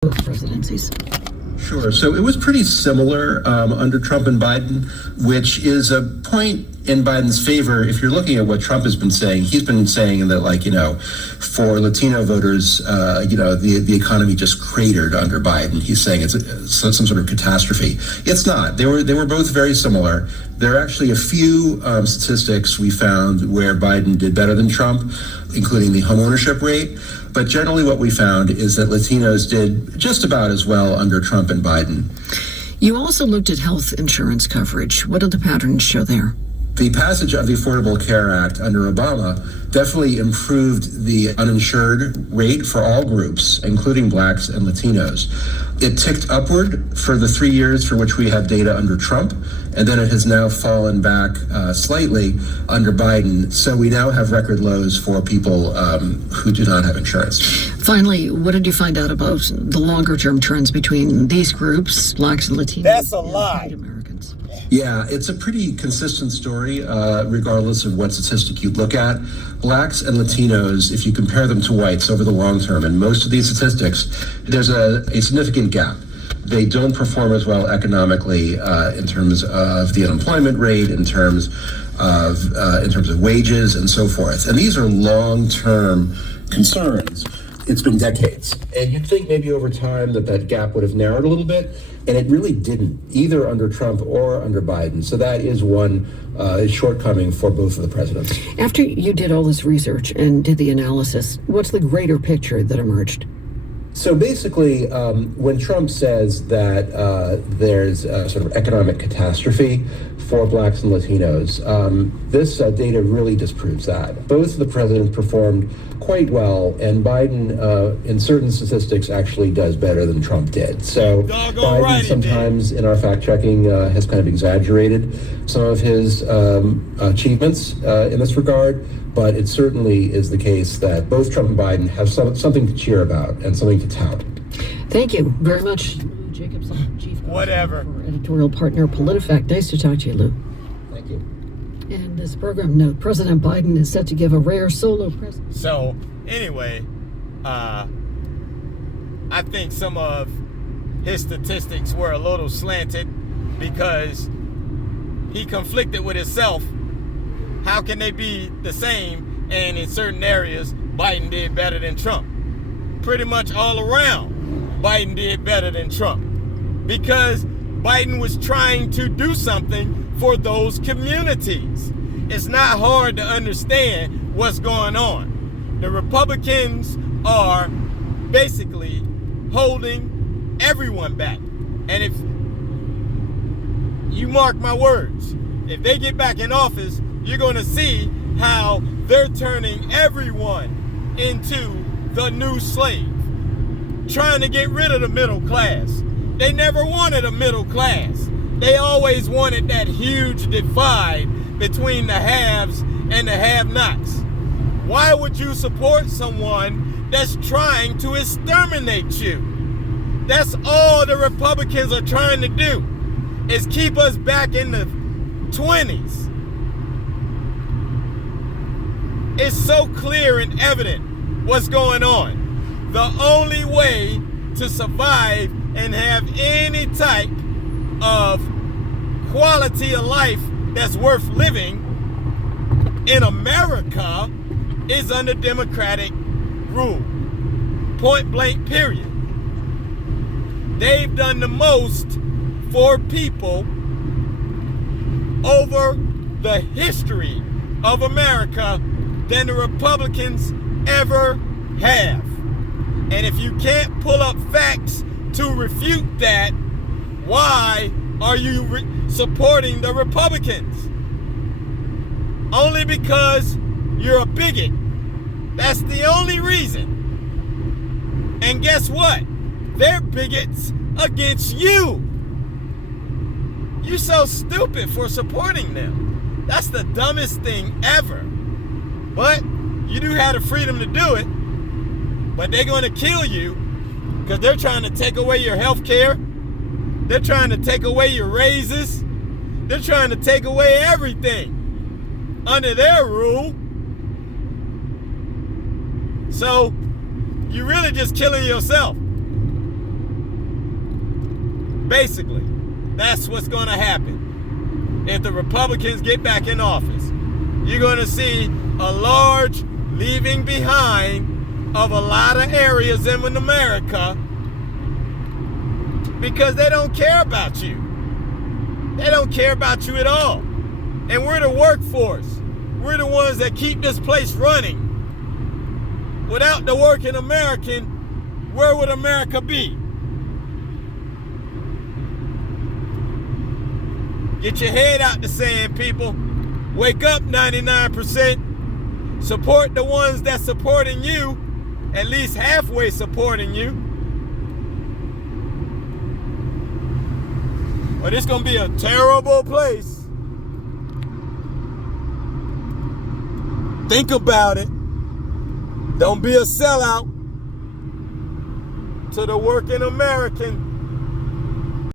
presidencies? Sure. So it was pretty similar under Trump and Biden, which is a point in Biden's favor. If you're looking at what Trump has been saying, he's been saying that, like, for Latino voters, the economy just cratered under Biden. He's saying it's some sort of catastrophe. It's not. They were both very similar. There are actually a few statistics we found where Biden did better than Trump, including the homeownership rate. But generally what we found is that Latinos did just about as well under Trump and Biden. You also looked at health insurance coverage. What did the patterns show there? The passage of the Affordable Care Act under Obama definitely improved the uninsured rate for all groups, including blacks and Latinos. It ticked upward for the 3 years for which we have data under Trump, and then it has now fallen back slightly under Biden. So we now have record lows for people who do not have insurance. Finally, what did you find out about the longer-term trends between these groups, blacks and Latinos? That's a lie. And Americans? Yeah, it's a pretty consistent story, regardless of what statistic you look at. Blacks and Latinos, if you compare them to whites over the long term, in most of these statistics, there's a significant gap. They don't perform as well economically in terms of the unemployment rate, in terms of wages, and so forth. And these are long-term concerns. It's been decades. And you'd think maybe over time that gap would have narrowed a little bit, and it really didn't, either under Trump or under Biden. So that is one shortcoming for both of the presidents. After you did all this research and did the analysis, what's the greater picture that emerged? So basically, when Trump says that there's a sort of economic catastrophe for blacks and Latinos, this data really disproves that. Both of the presidents performed quite well, and Biden, in certain statistics, actually does better than Trump did. So Biden sometimes, in our fact-checking, has kind of exaggerated some of his achievements in this regard. But it certainly is the case that both Trump and Biden have something to cheer about and something to tout. Thank you very much, Lou Jacobson, Chief Whatever. Editorial Partner, PolitiFact. Nice to talk to you, Lou. Thank you. And this program note, President Biden is set to give a rare solo presidency. So, anyway, I think some of his statistics were a little slanted because he conflicted with himself. How can they be the same? And in certain areas, Biden did better than Trump. Pretty much all around, Biden did better than Trump because Biden was trying to do something for those communities. It's not hard to understand what's going on. The Republicans are basically holding everyone back. And if you mark my words, if they get back in office, you're going to see how they're turning everyone into the new slave, trying to get rid of the middle class. They never wanted a middle class. They always wanted that huge divide between the haves and the have-nots. Why would you support someone that's trying to exterminate you? That's all the Republicans are trying to do, is keep us back in the 20s. It's so clear and evident what's going on. The only way to survive and have any type of quality of life that's worth living in America is under Democratic rule. Point blank, period. They've done the most for people over the history of America than the Republicans ever have. And if you can't pull up facts to refute that, why are you supporting the Republicans? Only because you're a bigot. That's the only reason. And guess what? They're bigots against you. You're so stupid for supporting them. That's the dumbest thing ever. But you do have the freedom to do it. But they're going to kill you because they're trying to take away your health care. They're trying to take away your raises. They're trying to take away everything under their rule. So you're really just killing yourself. Basically, that's what's going to happen if the Republicans get back in office. You're going to see a large leaving behind of a lot of areas in America because they don't care about you. They don't care about you at all. And we're the workforce. We're the ones that keep this place running. Without the working American, where would America be? Get your head out the sand, people. Wake up, 99%. Support the ones that's supporting you, at least halfway supporting you. But it's going to be a terrible place. Think about it. Don't be a sellout to the working American.